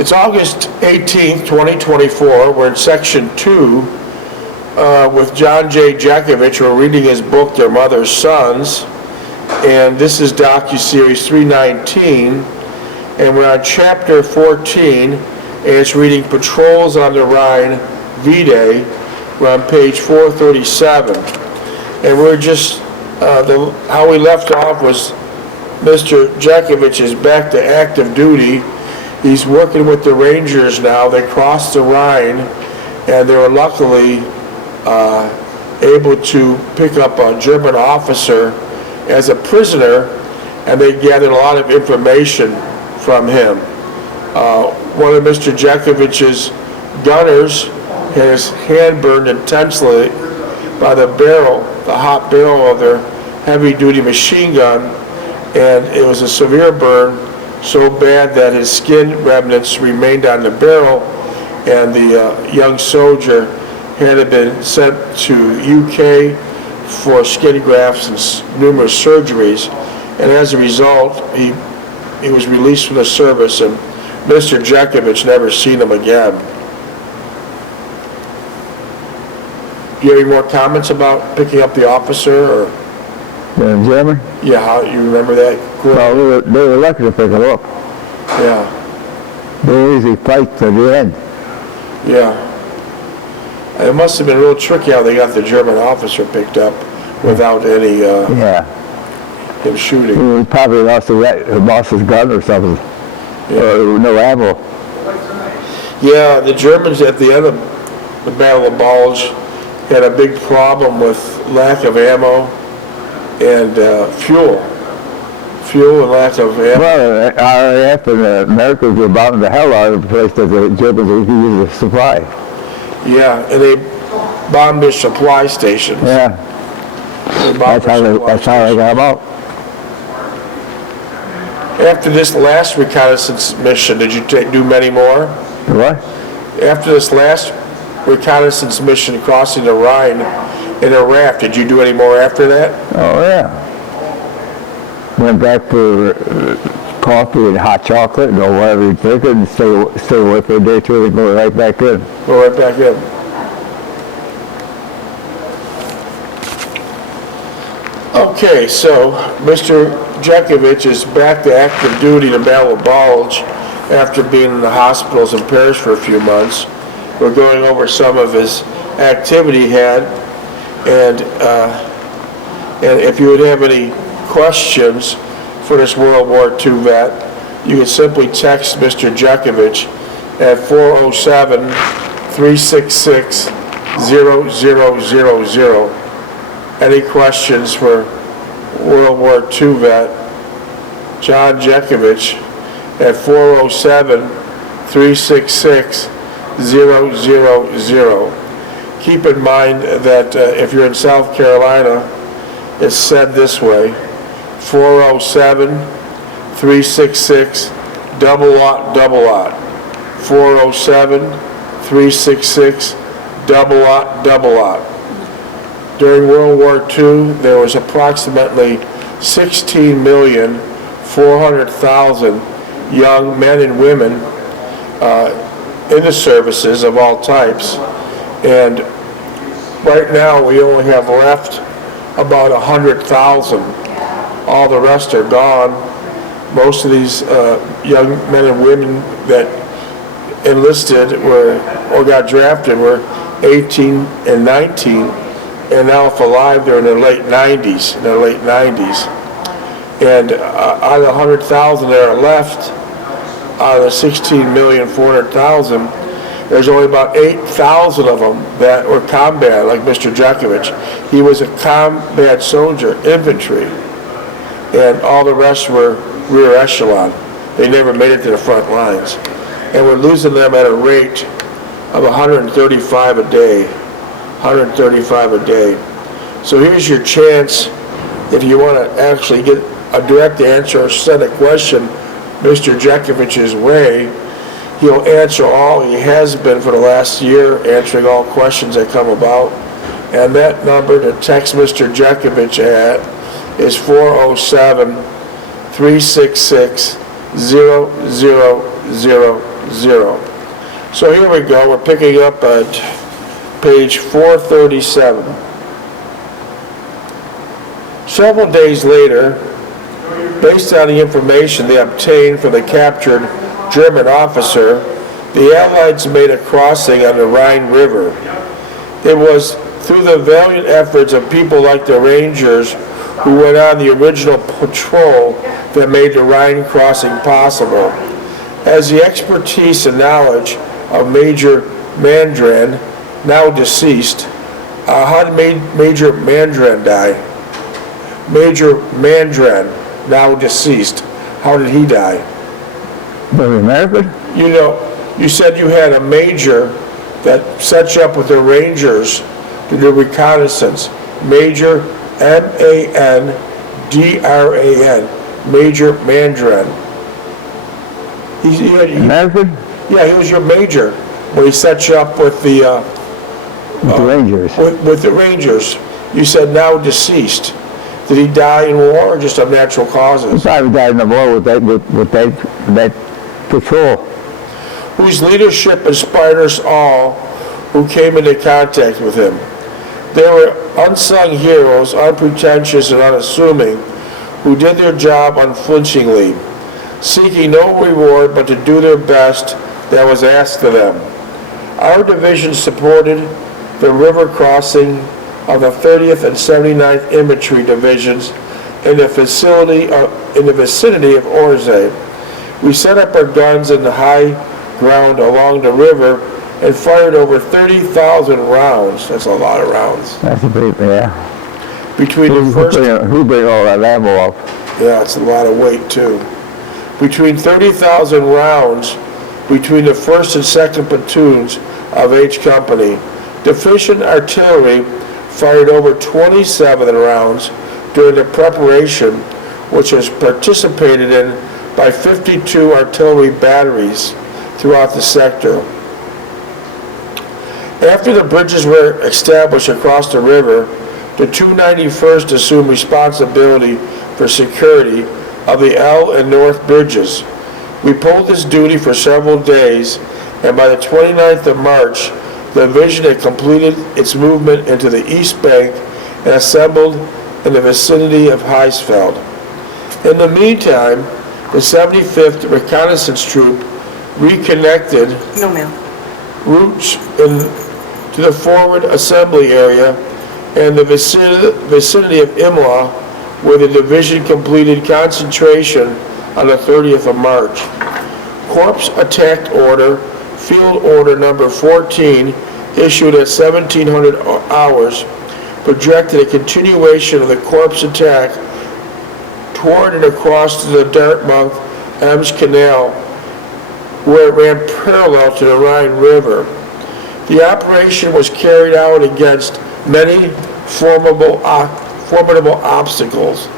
It's August 18th, 2024. We're in section 2 with John J. Jeckovich. We're reading his book, Their Mother's Sons. And this is docu-series 319. And we're on chapter 14. And it's reading Patrols on the Rhine V-Day. We're on page 437. And we're just, how we left off was Mr. Jeckovich is back to active duty. He's working with the Rangers now. They crossed the Rhine, and they were luckily able to pick up a German officer as a prisoner, and they gathered a lot of information from him. One of Mr. Jeckovich's gunners had his hand burned intensely by the hot barrel of their heavy-duty machine gun, and it was a severe burn, so bad that his skin remnants remained on the barrel, and the young soldier had been sent to UK for skin grafts and numerous surgeries, and as a result, he was released from the service, and Mr. Jeckovich never seen him again. Do you have any more comments about picking up the officer, or? In German? Yeah, how you remember that? Well, they were lucky to pick it up. Yeah. They usually fight to the end. Yeah. It must have been real tricky how they got the German officer picked up without any him shooting. He probably lost his gun or something. Yeah. Or no ammo. Yeah, the Germans at the end of the Battle of Bulge had a big problem with lack of ammo and fuel and lack of ammo. Well, RAF and the Americans were bombing the hell out of the place that the Germans would use to supply. Yeah, and they bombed their supply stations. Yeah. That's how they got them out. After this last reconnaissance mission, did you do many more? What? After this last reconnaissance mission crossing the Rhine in a raft, did you do any more after that? Oh, yeah. Went back for coffee and hot chocolate and whatever you drink and stay away for a day or two and go right back in. Go right back in. Okay, so Mr. Jeckovich is back to active duty in the Battle of Bulge after being in the hospitals in Paris for a few months. We're going over some of his activity he had, and if you would have any questions for this World War II vet, you can simply text Mr. Jeckovich at 407-366-0000. Any questions for World War II vet, John Jeckovich at 407-366-0000. Keep in mind that if you're in South Carolina, it's said this way: 407-366-0000. 407-366-0000. During World War II, there was approximately 16,400,000 young men and women in the services of all types, and right now we only have left about 100,000. All the rest are gone. Most of these young men and women that enlisted or got drafted were 18 and 19, and now if alive they're in their late 90s. And out of the 100,000 that are left, out of the 16,400,000, there's only about 8,000 of them that were combat, like Mr. Jeckovich. He was a combat soldier, infantry, and all the rest were rear echelon. They never made it to the front lines. And we're losing them at a rate of 135 a day. 135 a day. So here's your chance, if you want to actually get a direct answer or send a question Mr. Jeckovich's way. He'll answer all. He has been for the last year, answering all questions that come about. And that number to text Mr. Jeckovich at is 407-366-0000. So here we go, we're picking up at page 437. Several days later, based on the information they obtained from the captured German officer, the Allies made a crossing on the Rhine River. It was through the valiant efforts of people like the Rangers who went on the original patrol that made the Rhine crossing possible. As the expertise and knowledge of Major Mandran, now deceased, how did Major Mandran die? Major Mandran, now deceased, how did he die? Was he American? You know, you said you had a major that set you up with the Rangers to do reconnaissance. Major Mandran, Major Mandran. American? Yeah, he was your major when he set you up with the Rangers. With the Rangers. You said now deceased. Did he die in war or just of natural He causes? probably died in the war with that patrol. Whose leadership inspired us all who came into contact with him. They were unsung heroes, unpretentious and unassuming, who did their job unflinchingly, seeking no reward but to do their best that was asked of them. Our division supported the river crossing of the 30th and 79th Infantry Divisions in the vicinity of Orsay. We set up our guns in the high ground along the river and fired over 30,000 rounds. That's a lot of rounds. That's a big, yeah. Between the first... Who bring all that ammo up? Yeah, it's a lot of weight too. Between 30,000 rounds between the 1st and 2nd platoons of each company. Deficient artillery fired over 27 rounds during the preparation, which was participated in by 52 artillery batteries throughout the sector. After the bridges were established across the river, the 291st assumed responsibility for security of the L and North bridges. We pulled this duty for several days, and by the 29th of March, the division had completed its movement into the East Bank and assembled in the vicinity of Heisfeld. In the meantime, the 75th Reconnaissance Troop reconnected routes to the forward assembly area and the vicinity of Imla, where the division completed concentration on the 30th of March. Corps Attack Order, Field Order number 14, issued at 1700 hours, projected a continuation of the Corps attack toward and across the Dartmouth-Ems Canal, where it ran parallel to the Rhine River. The operation was carried out against many formidable obstacles.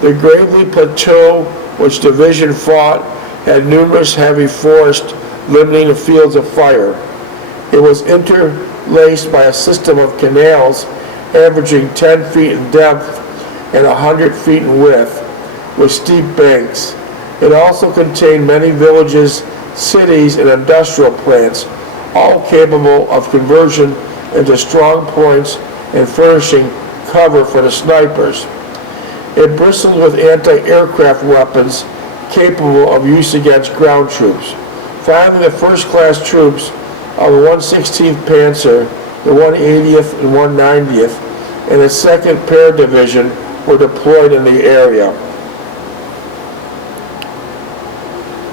The Gravely Plateau, which division fought, had numerous heavy forests limiting the fields of fire. It was interlaced by a system of canals averaging 10 feet in depth and 100 feet in width, with steep banks. It also contained many villages, cities, and industrial plants, all capable of conversion into strong points and furnishing cover for the snipers. It bristled with anti-aircraft weapons capable of use against ground troops. Finally, the first-class troops of the 116th Panzer, the 180th and 190th, and the 2nd Pair Division were deployed in the area.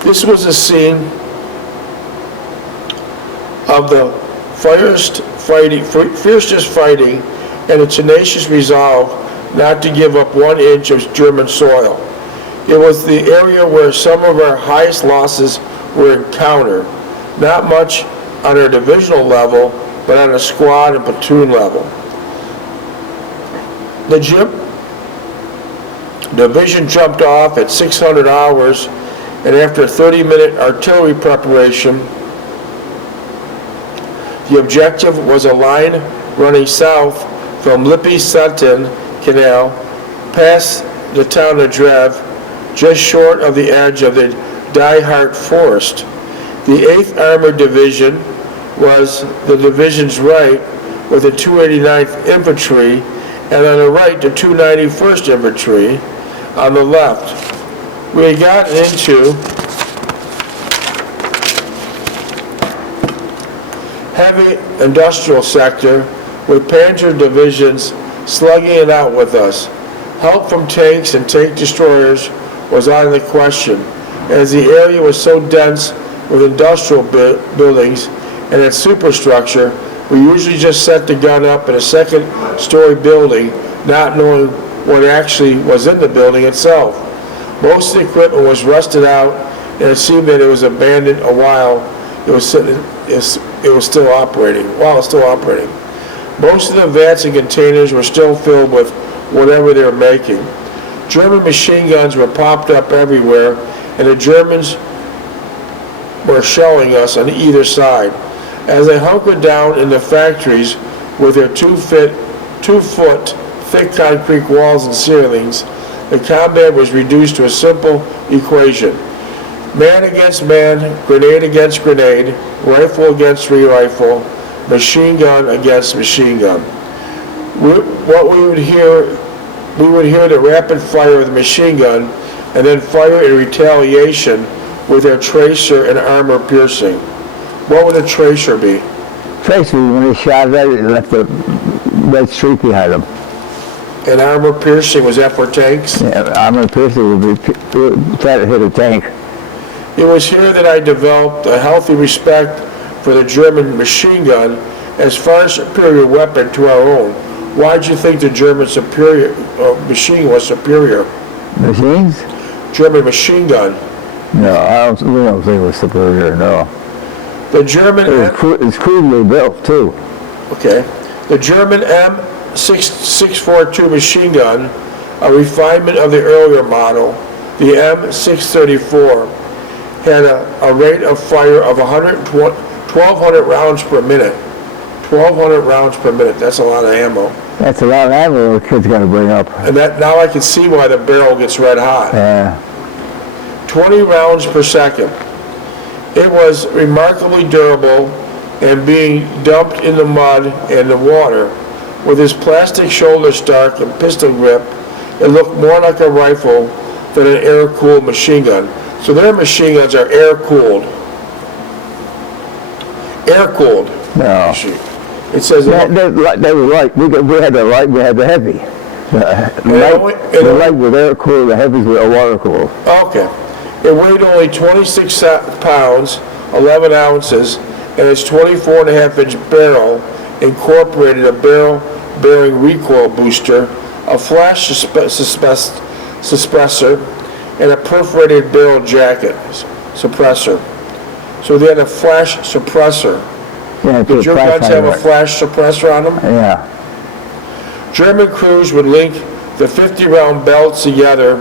This was a scene of the fiercest fighting and a tenacious resolve not to give up 1 inch of German soil. It was the area where some of our highest losses were encountered, not much on our divisional level, but on a squad and platoon level. The division jumped off at 600 hours, and after a 30-minute artillery preparation, the objective was a line running south from Lippe-Sutton Canal, past the town of Drev, just short of the edge of the Die Hard Forest. The 8th Armored Division was the division's right with the 289th Infantry, and on the right the 291st Infantry on the left. We had gotten into heavy industrial sector with Panzer divisions slugging it out with us. Help from tanks and tank destroyers was out of the question, as the area was so dense with industrial buildings and its superstructure. We usually just set the gun up in a second-story building, not knowing what actually was in the building itself. Most of the equipment was rusted out, and it seemed that it was abandoned a while it was still operating. Most of the vats and containers were still filled with whatever they were making. German machine guns were popped up everywhere, and the Germans were shelling us on either side. As they hunkered down in the factories with their 2-foot thick concrete walls and ceilings, the combat was reduced to a simple equation. Man against man, grenade against grenade, rifle against rifle, machine gun against machine gun. We would hear the rapid fire of the machine gun, and then fire in retaliation with their tracer and armor piercing. What would a tracer be? Tracer, when they shot at it, left a red streak behind them. And armor piercing, was that for tanks? Yeah, armor piercing would be try to hit a tank. It was here that I developed a healthy respect for the German machine gun as far as superior weapon to our own. Why did you think the German machine was superior? Machines? German machine gun. No, we don't think it was superior, no. The German... It's crudely built, too. Okay. The German M642 machine gun, a refinement of the earlier model, the M634, had a rate of fire of 1,200 rounds per minute. 1,200 rounds per minute. That's a lot of ammo. That's a lot of ammo the kid's got to bring up. And that now I can see why the barrel gets red hot. Yeah. 20 rounds per second. It was remarkably durable and being dumped in the mud and the water. With his plastic shoulder stock and pistol grip, it looked more like a rifle than an air-cooled machine gun. So their machine guns are air-cooled. Air-cooled. No. It says... They were light. We had the light, we had the heavy. The light was air-cooled, the heavies were water-cooled. Okay. It weighed only 26 pounds, 11 ounces, and its 24.5-inch barrel incorporated a barrel-bearing recoil booster, a flash suppressor, and a perforated barrel jacket suppressor. So they had a flash suppressor. Yeah, did your guns have a flash suppressor on them? Yeah. German crews would link the 50-round belts together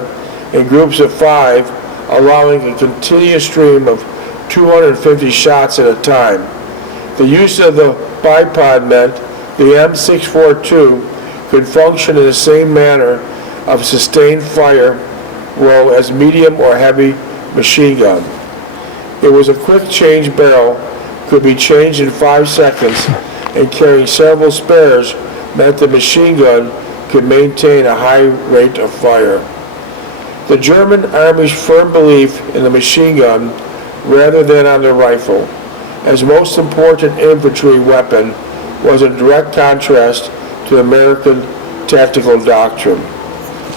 in groups of 5, allowing a continuous stream of 250 shots at a time. The use of the bipod meant the M642 could function in the same manner of sustained fire row as medium or heavy machine gun. It was a quick change barrel, could be changed in 5 seconds, and carrying several spares meant the machine gun could maintain a high rate of fire. The German Army's firm belief in the machine gun rather than on the rifle, as most important infantry weapon, was in direct contrast to American tactical doctrine.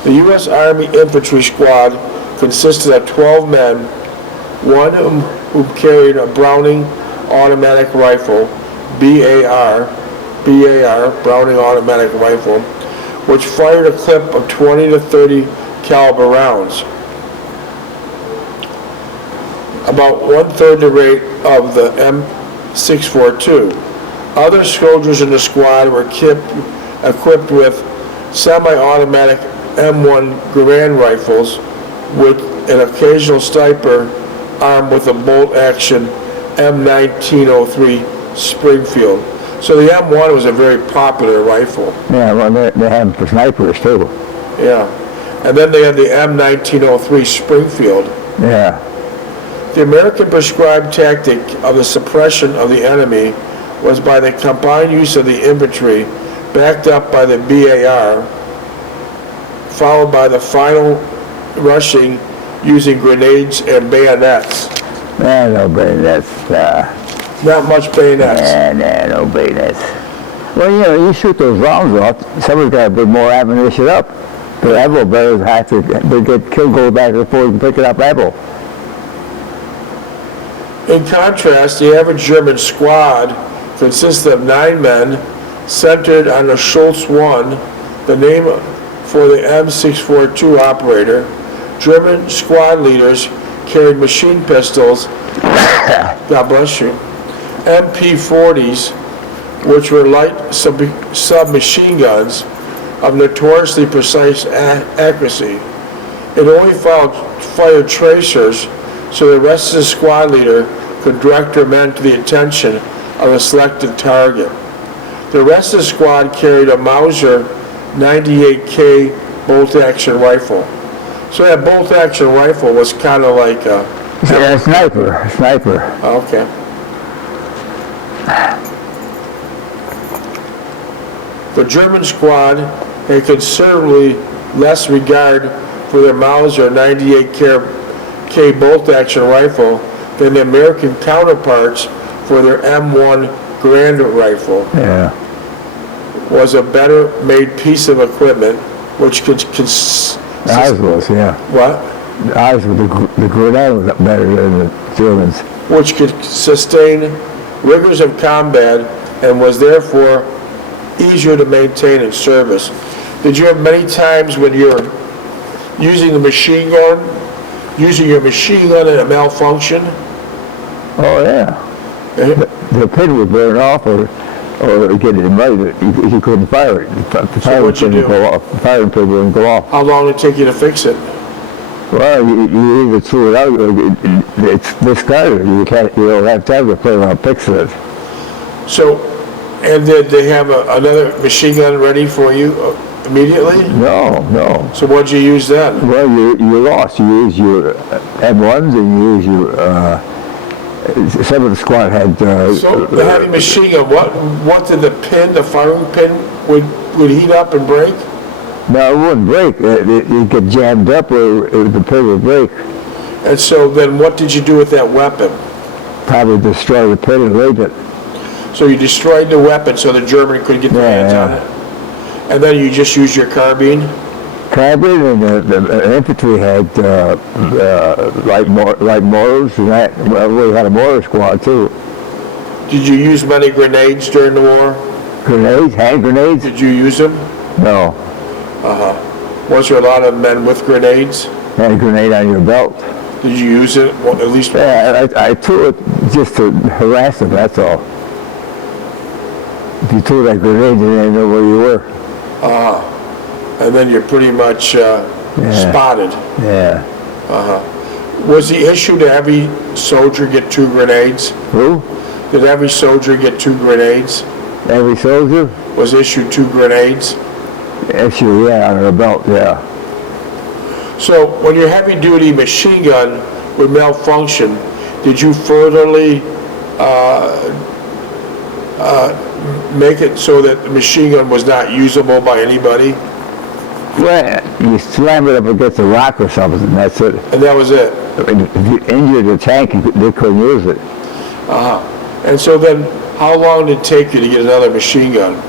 The U.S. Army Infantry Squad consisted of 12 men, one who carried a Browning automatic rifle, BAR, Browning automatic rifle, which fired a clip of 20 to 30 caliber rounds, about 1/3 the rate of the M642. Other soldiers in the squad were equipped with semi-automatic M1 Garand rifles with an occasional sniper armed with a bolt-action M1903 Springfield. So the M1 was a very popular rifle. Yeah, well, they had them for snipers, too. Yeah. And then they had the M1903 Springfield. Yeah. The American prescribed tactic of the suppression of the enemy was by the combined use of the infantry, backed up by the BAR, followed by the final rushing using grenades and bayonets. No bayonets. Not much bayonets. No bayonets. Well, you know, you shoot those rounds off, somebody's got to put more ammunition up. The ammo bearers have to they get killed, go back and forth and pick it up ammo. In contrast, the average German squad consisted of 9 men, centered on the Schultz 1, the name for the M642 operator. German squad leaders carried machine pistols, God bless you, MP40s, which were light submachine guns of notoriously precise accuracy. It only fired tracers so the rest of the squad leader could direct their men to the attention of a selected target. The rest of the squad carried a Mauser 98K bolt-action rifle. So that bolt-action rifle was kind of like a... Yeah, a sniper. Okay. The German squad had considerably less regard for their Mauser 98K bolt-action rifle than the American counterparts for their M1 Garand rifle. Yeah. Was a better made piece of equipment which could Ours was, yeah. What? Ours was the Grenade was better than the Germans. Which could sustain rigors of combat and was therefore easier to maintain in service. Did you have many times when you're using the machine gun, using your machine gun and it malfunction? Oh yeah. The pin would burn off or get it right. You couldn't fire it. The firing pin would go off. The firing pin wouldn't go off. How long did it take you to fix it? Well, you either threw it out or it's discarded. You don't have time to play around fixing it. So, and did they have another machine gun ready for you immediately? No. So what'd you use then? Well, you lost. You used your M1s and you used your... some of the squad had... so the heavy machine gun, what did the firing pin would heat up and break? No, it wouldn't break. It get jammed up or the pin would break. And so then what did you do with that weapon? Probably destroy the pin and raid it. So you destroyed the weapon so the German couldn't get their hands on it? And then you just used your carbine? Carbine, and the infantry had light mortars and that. Well, we had a mortar squad too. Did you use many grenades during the war? Grenades? Hand grenades? Did you use them? No. Was there a lot of men with grenades? Had a grenade on your belt. Did you use it at least once? Yeah, I threw it just to harass them, that's all. If you threw that grenade, they didn't know where you were. And then you're pretty much spotted. Yeah. Was the issue to every soldier get 2 grenades? Who? Did every soldier get 2 grenades? Every soldier? Was issued 2 grenades? Actually, yeah, on their belt, yeah. So when your heavy-duty machine gun would malfunction, did you furtherly make it so that the machine gun was not usable by anybody? Well, you slam it up against a rock or something, and that's it. And that was it? If you injured the tank, they couldn't use it. And so then, how long did it take you to get another machine gun?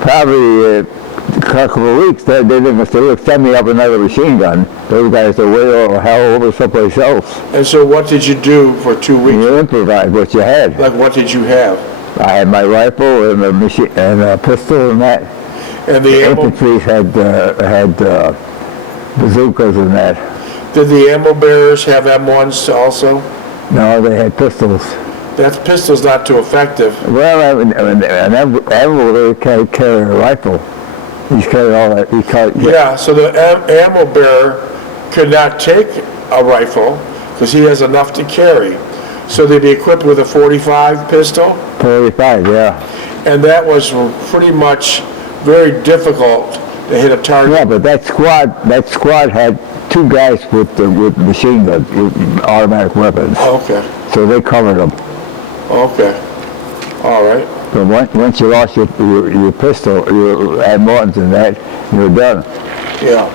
Probably a couple of weeks. They didn't send me up another machine gun. Those guys said, way over hell over someplace else. And so what did you do for 2 weeks? You improvised what you had. Like what did you have? I had my rifle and a pistol and that. And the infantry had bazookas and that. Did the ammo bearers have M1s also? No, they had pistols. That pistol's not too effective. Well, an ammo they carry a rifle. He's carried all that. Yeah, so the ammo bearer could not take a rifle because he has enough to carry. So they'd be equipped with a 45 pistol? 45, yeah. And that was pretty much very difficult to hit a target. Yeah, but that squad had 2 guys with machine guns, with automatic weapons. Okay, So they covered them. okay, all right. So once you lost your pistol, you had Mortons and that, you're done. Yeah.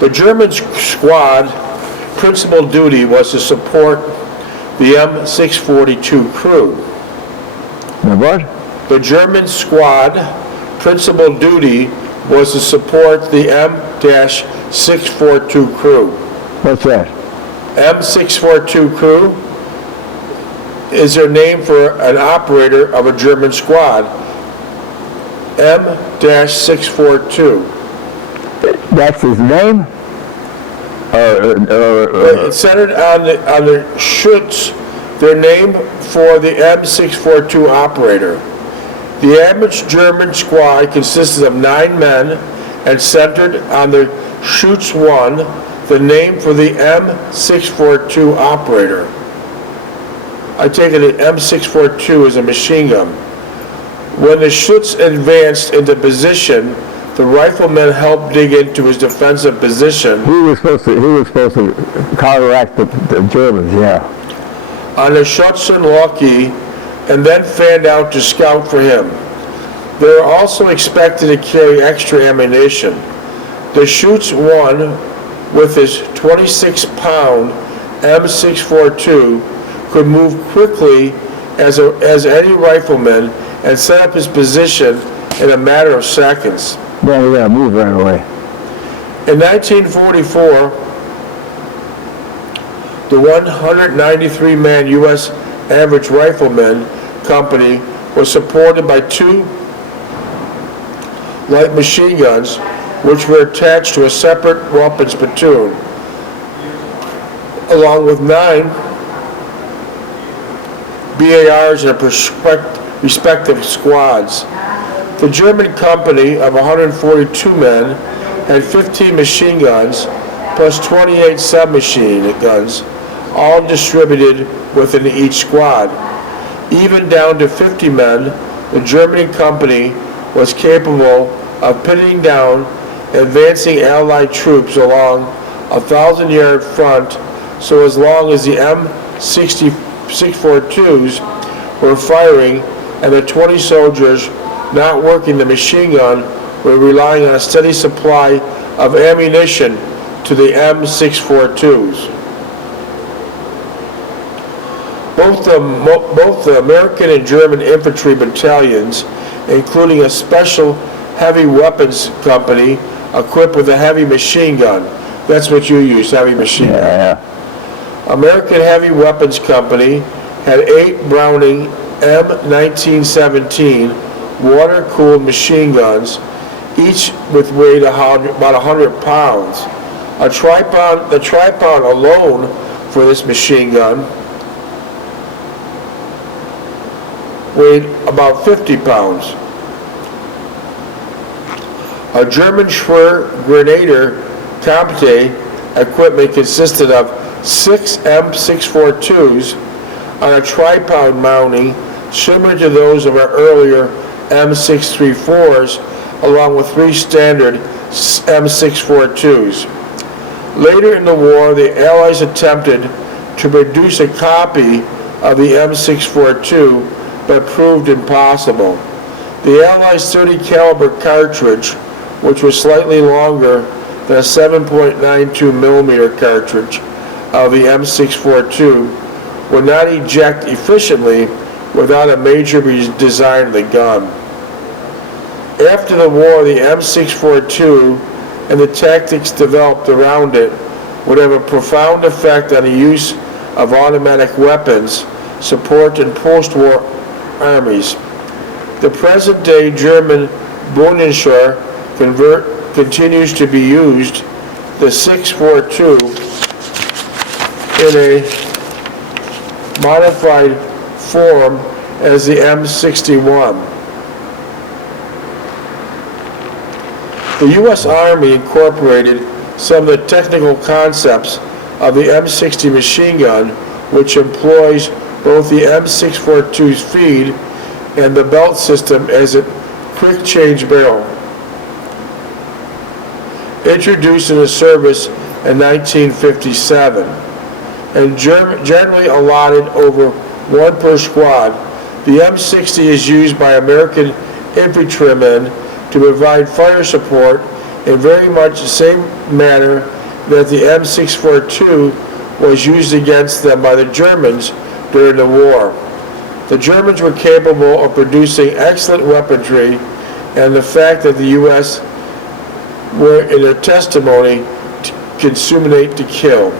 The German squad principal duty was to support the M642 crew. The what? The German squad principal duty was to support the M-642 crew. What's that? M642 crew is their name for an operator of a German squad. M-642. That's his name? It's centered on the Schutz, their name for the M642 operator. The average German squad consisted of 9 men and centered on the Schutz 1, the name for the M642 operator. I take it that M642 is a machine gun. When the Schutz advanced into position, the riflemen helped dig into his defensive position. He was supposed to counteract the Germans, yeah. On the Schützenlocke, and then fanned out to scout for him. They were also expected to carry extra ammunition. The Schutz 1, with his 26-pound M642, could move quickly as any rifleman and set up his position in a matter of seconds. Then we gotta move right away. In 1944, the 193-man U.S. Average Rifleman Company was supported by 2 light machine guns, which were attached to a separate weapons platoon, along with 9 BARs in respective squads. The German company of 142 men had 15 machine guns plus 28 submachine guns, all distributed within each squad. Even down to 50 men, the German company was capable of pinning down advancing Allied troops along a 1,000-yard front, so as long as the M642s were firing and the 20 soldiers not working the machine gun were relying on a steady supply of ammunition to the M642s. Both the American and German infantry battalions, including a special heavy weapons company equipped with a heavy machine gun. That's what you use, heavy machine gun. Yeah. American Heavy Weapons Company had 8 Browning M1917 water-cooled machine guns, each with weight about 100 pounds. The tripod alone for this machine gun weighed about 50 pounds. A German Schwer Grenadier Compte equipment consisted of 6 M642s on a tripod mounting similar to those of our earlier M634s, along with 3 standard M642s. Later in the war, the Allies attempted to produce a copy of the M642, but proved impossible. The Allies' 30 caliber cartridge, which was slightly longer than a 7.92 millimeter cartridge of the M642, would not eject efficiently without a major redesign of the gun. After the war, the M642 and the tactics developed around it would have a profound effect on the use of automatic weapons support in post-war armies. The present-day German Bundeswehr continues to be used, the 642, in a modified form as the M61. The U.S. Army incorporated some of the technical concepts of the M60 machine gun, which employs both the M642's feed and the belt system as a quick change barrel. Introduced into service in 1957 and generally allotted over one per squad, the M60 is used by American infantrymen to provide fire support in very much the same manner that the M642 was used against them by the Germans during the war. The Germans were capable of producing excellent weaponry, and the fact that the U.S. were in their testimony to consummate to kill.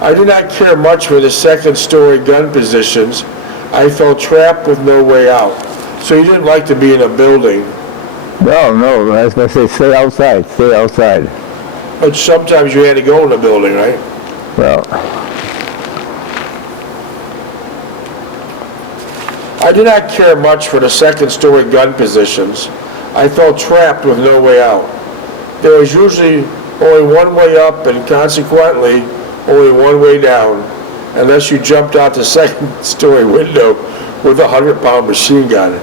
I did not care much for the second-story gun positions. I felt trapped with no way out. So you didn't like to be in a building? No, I was going to say stay outside. But sometimes you had to go in a building, right? Well, I did not care much for the second-story gun positions. I felt trapped with no way out. There was usually only one way up and consequently only one way down, unless you jumped out the second-story window with a 100-pound machine gun.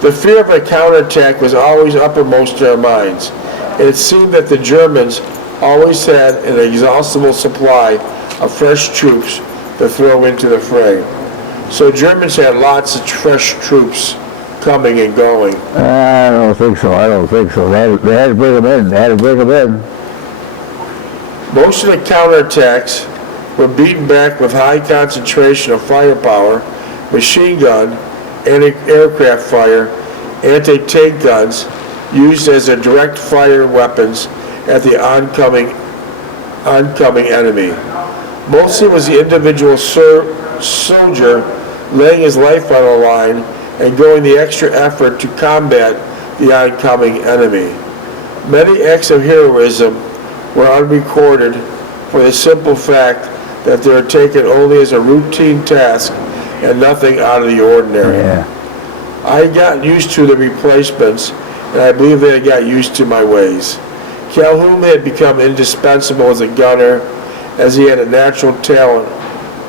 The fear of a counterattack was always uppermost in our minds. It seemed that the Germans always had an inexhaustible supply of fresh troops to throw into the fray. So Germans had lots of fresh troops coming and going. I don't think so. They had to bring them in. Most of the counterattacks were beaten back with high concentration of firepower, machine gun, anti-aircraft fire, anti-tank guns used as a direct fire weapons at the oncoming enemy. Mostly was the individual soldier laying his life on the line and going the extra effort to combat the oncoming enemy. Many acts of heroism were unrecorded for the simple fact that they were taken only as a routine task and nothing out of the ordinary. Yeah. I had gotten used to the replacements, and I believe they had got used to my ways. Calhoun had become indispensable as a gunner, as he had a natural talent,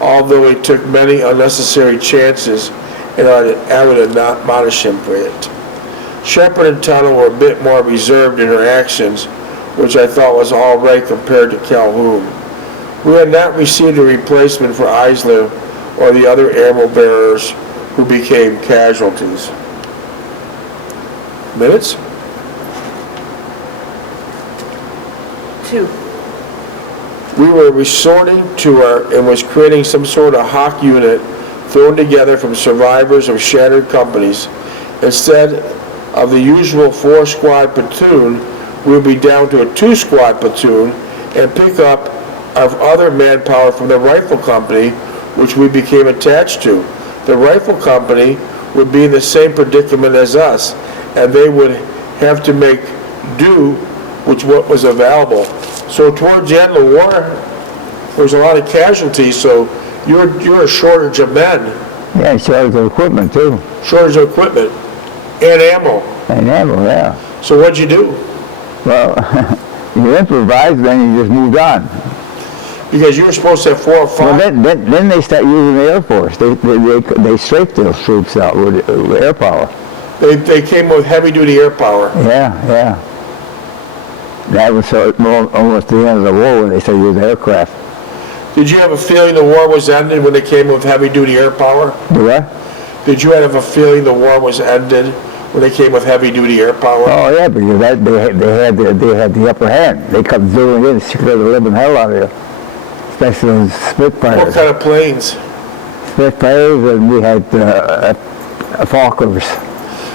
although he took many unnecessary chances, and I would not admonish him for it. Shepard and Tuttle were a bit more reserved in their actions, which I thought was all right compared to Calhoun. We had not received a replacement for Eisler or the other ammo bearers who became casualties. Minutes? 2. We were resorting to and was creating some sort of hawk unit thrown together from survivors of shattered companies. Instead of the usual 4-squad platoon, we would be down to a 2-squad platoon and pick up of other manpower from the rifle company, which we became attached to. The rifle company would be in the same predicament as us, and they would have to make do with what was available. So towards the end of the war, there was a lot of casualties, so you're a shortage of men. Yeah, shortage of equipment too. Shortage of equipment and ammo. And ammo, yeah. So what'd you do? Well, you improvised, then you just moved on. Because you were supposed to have 4 or 5. Well, then they start using the Air Force. They strafed those troops out with air power. They came with heavy-duty air power. Yeah. That was almost the end of the war when they started using aircraft. Did you have a feeling the war was ended when they came with heavy-duty air power? Do what? Did you have a feeling the war was ended when they came with heavy-duty air power? Oh yeah, because they had the upper hand. They come zooming in, scared the living hell out of you. Especially those Spitfires. What kind of planes? Spitfires, and we had Falkers.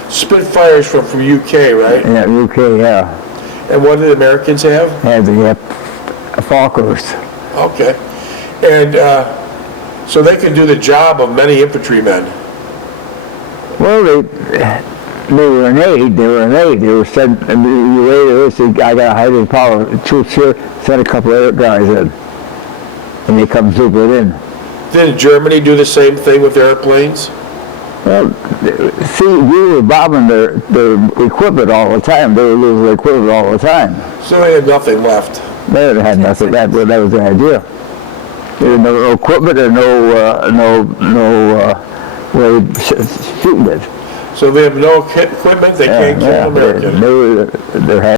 Spitfires from UK, right? Yeah, UK, yeah. And what did the Americans have? And the Falkers. Okay. And so they can do the job of many infantrymen. Well, they were an aid. They were sent, I got a hiding power troops here, sent a couple of guys in. And they come zooming in. Didn't Germany do the same thing with airplanes? Well, see, we were bombing their equipment all the time. They were losing their equipment all the time. So they had nothing left. They had nothing. That was the idea. There was no equipment or no way of shooting it. So they have no equipment, they can't kill an American. They're